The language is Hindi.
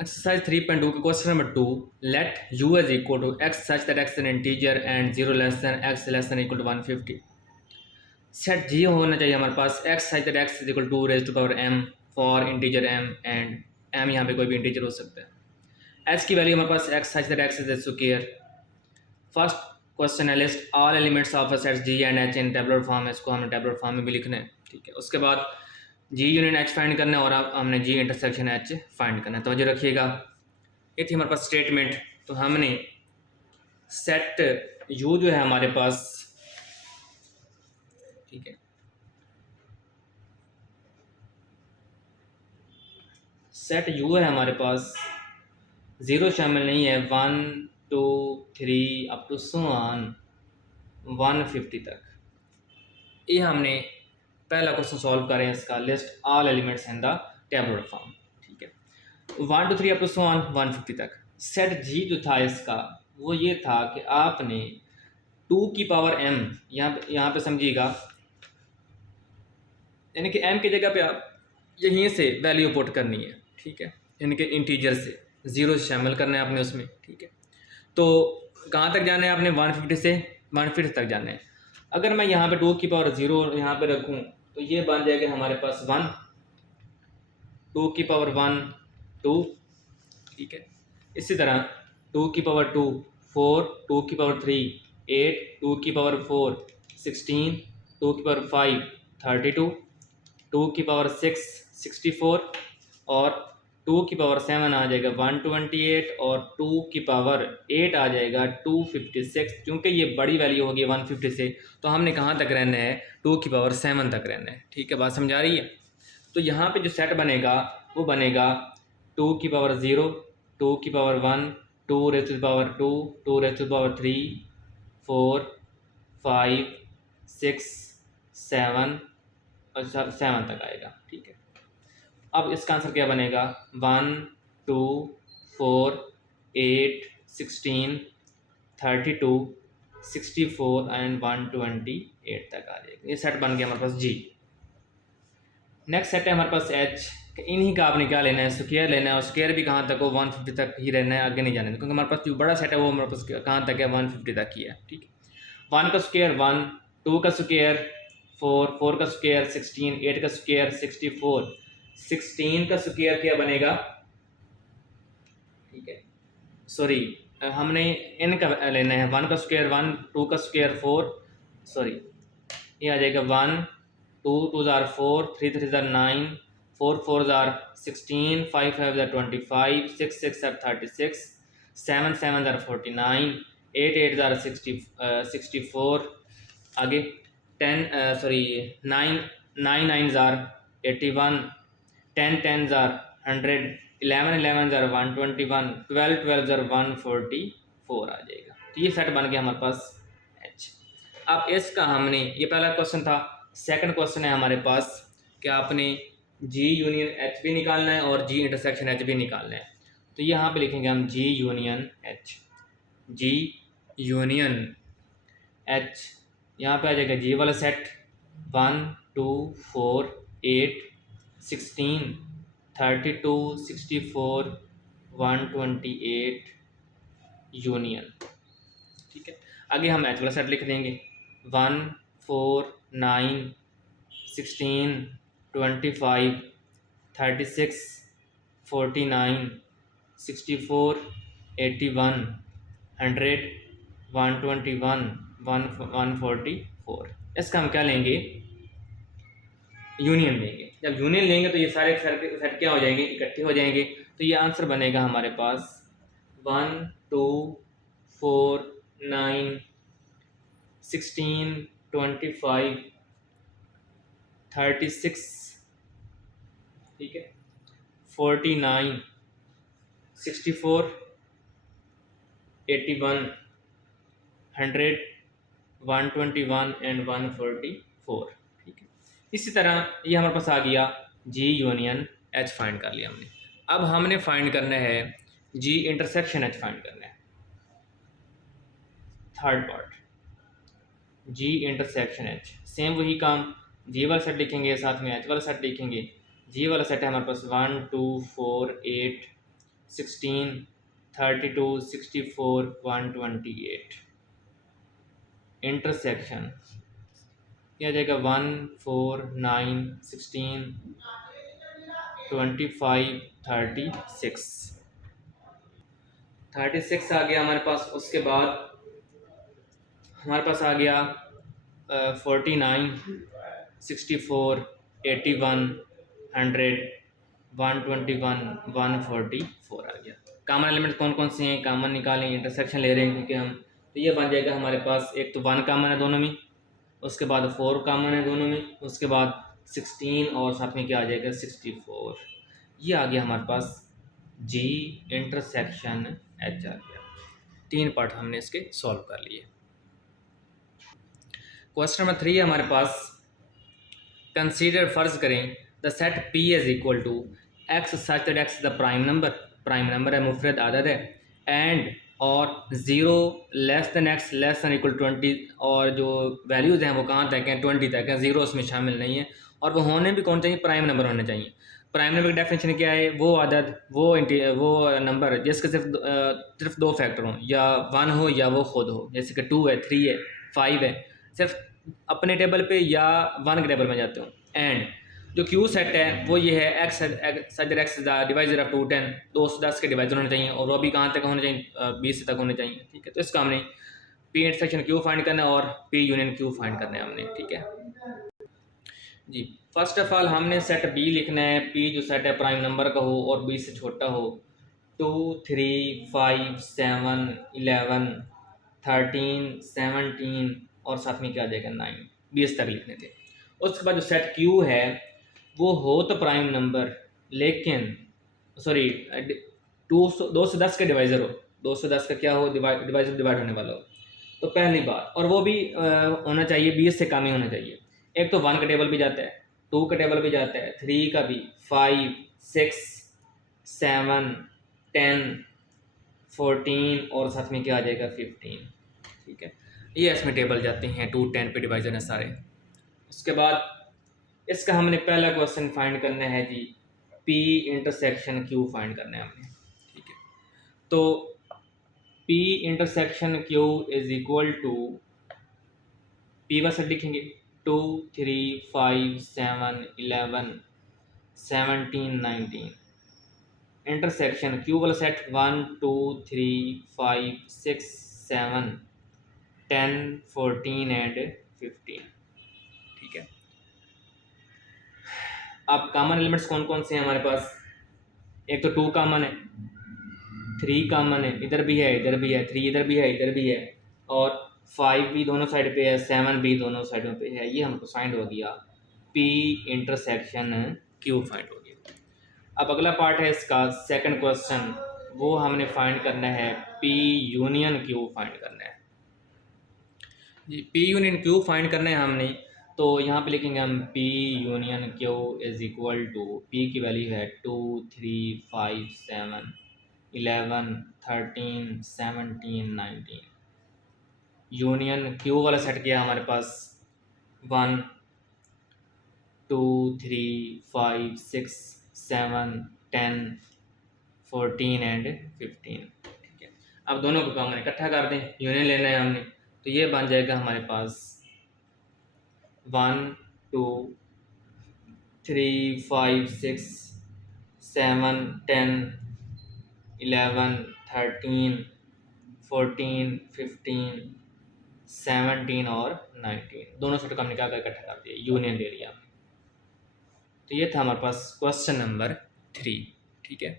Exercise 3.2 के question number 2, let u is equal to x such that x an integer and 0 less than x less than equal to 150। Set g होना चाहिए हमारे पास x such that x is equal to raise to power m for integer m and m यहाँ पे कोई भी इंटीजर हो सकता है। h की वैल्यू हमारे पास x such that x is square. First question है list all elements of a set g and h in tabular form है, इसको हमें टेबुलर फॉर्म में भी लिखना है। ठीक है, उसके बाद जी यूनियन एच फाइंड करना है और अब हमने जी इंटरसेक्शन एच फाइंड करना है। तो जो रखिएगा ये थी हमारे पास स्टेटमेंट। तो हमने सेट यू जो है हमारे पास, ठीक है, सेट यू है हमारे पास, ज़ीरो शामिल नहीं है, 1 2 3 अप टू सो ऑन 150 तक। ये हमने पहला क्वेश्चन सॉल्व करें, इसका list all elements in the tabular form. ठीक है, 1 2 3 अप टू सो ऑन 150 तक। सेट जी जो था इसका वो ये था कि आपने 2 की पावर m, यहाँ पे समझिएगा, यानी कि m की जगह पे आप यहीं से वैल्यू पुट करनी है। ठीक है, यानी कि इंटीजर से ज़ीरो शामिल करना है आपने उसमें। ठीक है, तो कहाँ तक जाना है आपने, 150 से 150 तक जाना है। अगर मैं यहाँ पे 2 की पावर 0 यहाँ पे रखूँ तो ये बन जाएगा हमारे पास 1, 2 की पावर 1 2। ठीक है, इसी तरह 2 की पावर 2 4, 2 की पावर 3 8, 2 की पावर 4 16, 2 की पावर 5 32, 2 की पावर 6 64 और 2 की पावर 7 आ जाएगा 128 और 2 की पावर 8 आ जाएगा 256। क्योंकि ये बड़ी वैल्यू होगी 150 से, तो हमने कहाँ तक रहना है, 2 की पावर 7 तक रहना है। ठीक है, बात समझा रही है। तो यहाँ पे जो सेट बनेगा वो बनेगा 2 की पावर 0, 2 की power 1, 2 raise to the power 2, 2 raise to the power 3 4 5 6 7 और 7 तक आएगा। ठीक है, अब इसका आंसर क्या बनेगा, 1 2 4 8 16 32 64 एंड 128 तक आ जाएगा। ये सेट बन गया हमारे पास जी। नेक्स्ट सेट है हमारे पास एच, इन्हीं का आपने क्या लेना है, स्क्वायर लेना है, और स्क्वायर भी कहाँ तक हो, 150 तक ही रहना है, आगे नहीं जाना है, क्योंकि हमारे पास जो बड़ा सेट है वो हमारे पास कहाँ तक है, 150 तक ही है। ठीक है, 1 का स्क्वायर 1, 2 का स्क्वायर 4, 4 का स्क्वायर 16, 8 का स्क्वायर 64, 16 का स्क्वायर क्या बनेगा, ठीक है, सॉरी हमने n का लेना है, 1 का स्क्वायर 1, 2 का स्क्वायर 4, सॉरी ये आ जाएगा 1 2 2 ज़ार 4, 3 3 ज़ार 9, 4 4 ज़ार 16, 5 5 ज़ार 25, 6 6 ज़ार 36, 7 7 ज़ार 49, 8 8 ज़ार 64, आगे 9 9 9 ज़ार 81, 10 10 ज़ार 100, 11 11 ज़ार 121, 12 12 ज़ार 144 आ जाएगा। तो ये सेट बन गया हमारे पास एच। अब इसका हमने, ये पहला क्वेश्चन था, सेकंड क्वेश्चन है हमारे पास कि आपने जी यूनियन एच भी निकालना है और जी इंटरसेक्शन एच भी निकालना है। तो यहाँ पे लिखेंगे हम जी यूनियन एच, जी यूनियन एच, यहाँ पे आ जाएगा जी वाला सेट 1 2 4 8 16 32 64 128 यूनियन। ठीक है, आगे हम एच वाला सेट लिख देंगे 1 4 9 16 25 36 49 64 81 100 121 144। इसका हम क्या लेंगे, यूनियन लेंगे। जब यूनियन लेंगे तो ये सारे सेट क्या हो जाएंगे, इकट्ठे हो जाएंगे। तो ये आंसर बनेगा हमारे पास 1 2 4 9 16 25 36, ठीक है, 49 64 81 100 121 एंड 144। ठीक है, इसी तरह ये हमारे पास आ गया जी यूनियन एच फाइंड कर लिया हमने। अब हमने फाइंड करना है जी इंटरसेक्शन एच फाइंड करना है। थर्ड पार्ट, जी इंटरसेक्शन एच, सेम वही काम, जी वाला सेट लिखेंगे, साथ में एच वाला सेट लिखेंगे। जी वाला सेट है हमारे पास 1 2 4 8 16, 32, 64, 128। इंटरसेक्शन क्या आ जाएगा 1, 4, 9, 16, 25, 36। 36 आ गया हमारे पास। उसके बाद हमारे पास आ गया 49, 64, 81, 100, 121, 144 आ गया। कॉमन एलिमेंट कौन कौन से हैं, कॉमन निकालें, इंटरसेक्शन ले रहे हैं क्योंकि हम, तो ये बन जाएगा हमारे पास, एक तो 1 कॉमन है दोनों में, उसके बाद 4 कॉमन है दोनों में, उसके बाद 16 और साथ में क्या आ जाएगा 64। ये आ गया हमारे पास जी इंटरसेक्शन एच आ गया। 3 पार्ट हमने इसके सॉल्व कर लिए। क्वेश्चन नंबर 3 है हमारे पास, कंसीडर, फर्ज करें the set P is equal to x such that x the prime number है, मुफरद आदद है, एंड और 0 less than x less than equal 20, और जो वैल्यूज़ हैं वो कहाँ तक हैं 20 तक हैं, 0 उसमें शामिल नहीं है, और वो होने भी कौन चाहिए, प्राइम नंबर होने चाहिए। प्राइम नंबर की डेफिनेशन क्या है, वो आदद, वो नंबर जिसके सिर्फ 2 फैक्टर हों, या 1 हो या वो खुद हो, जैसे कि 2 है, 3 है, 5 है, सिर्फ अपने टेबल पे या 1 के टेबल में जाते हो। एंड जो क्यू सेट है वो ये है x such x divisor of 210, 210 के डिवाइजर होने चाहिए, और वो भी कहाँ तक होने चाहिए 20 तक होने चाहिए। ठीक है, तो इसका हमने पी इंटरसेक्शन क्यू फाइंड करना है और पी यूनियन क्यू फाइंड करना है हमने। ठीक है जी, फर्स्ट ऑफ ऑल हमने सेट बी लिखना है। पी जो सेट है प्राइम नंबर का हो और 20 से छोटा हो। 2, 3, 5, 7, 11, 13, 17 और साथ में क्या आ जाएगा 9, 20 तक लिखने थे। उसके बाद जो सेट क्यू है वो हो तो प्राइम नंबर, लेकिन सॉरी 210 का डिवाइज़र हो, 210 का क्या हो, डिवाइज़र डिवाइड होने वाला हो, तो पहली बात, और वो भी होना चाहिए 20 से कम ही होना चाहिए। एक तो 1 का टेबल भी जाता है, 2 का टेबल भी जाता है, 3 का भी, 5, 6, 7, 10, 14 और साथ में क्या आ जाएगा 15। ठीक है, ये इसमें टेबल जाते हैं, 2, 10 पे डिवाइजर है सारे। उसके बाद इसका हमने पहला क्वेश्चन फाइंड करना है जी, पी इंटरसेक्शन क्यू फाइंड करना है हमने। ठीक है, तो P intersection Q is equal to, P का सेट लिखेंगे 2, 3, 5, 7, 11, 17, 19। इंटरसेक्शन क्यू वाला सेट 1, 2, 3, 5, 6, 7, 10, 14 एंड 15। ठीक है, अब कॉमन एलिमेंट्स कौन कौन से हैं हमारे पास, एक तो 2 कॉमन है, 3 कॉमन है, इधर भी है, इधर भी है, 3 इधर भी है, इधर भी है, और 5 भी दोनों साइड पे है, 7 भी दोनों साइडों पे है। ये हमको फाइंड हो गया पी इंटरसेक्शन क्यू फाइंड हो गया। अब अगला पार्ट है इसका सेकंड क्वेश्चन, वो हमने फाइंड करना है पी यूनियन क्यू फाइंड करना है जी। पी यूनियन क्यू फाइंड करना है हमने, तो यहाँ पे लिखेंगे हम P union Q is equal to, P की वैल्यू है 2, 3, 5, 7, 11, 13, 17, 19। यूनियन क्यू वाला सेट किया हमारे पास 1, 2, 3, 5, 6, 7, 10, 14 एंड 15। ठीक है, अब दोनों को कॉमन इकट्ठा कर दें, यूनियन लेना है हमने, तो ये बन जाएगा हमारे पास 1, 2, 3, 5, 6, 7, 10, 11, 13, 14, 15, 17 और 19, दोनों सेट को हमने क्या कर इकट्ठा कर दिया, यूनियन ले लिया हमने। तो ये था हमारे पास क्वेश्चन नंबर 3। ठीक है।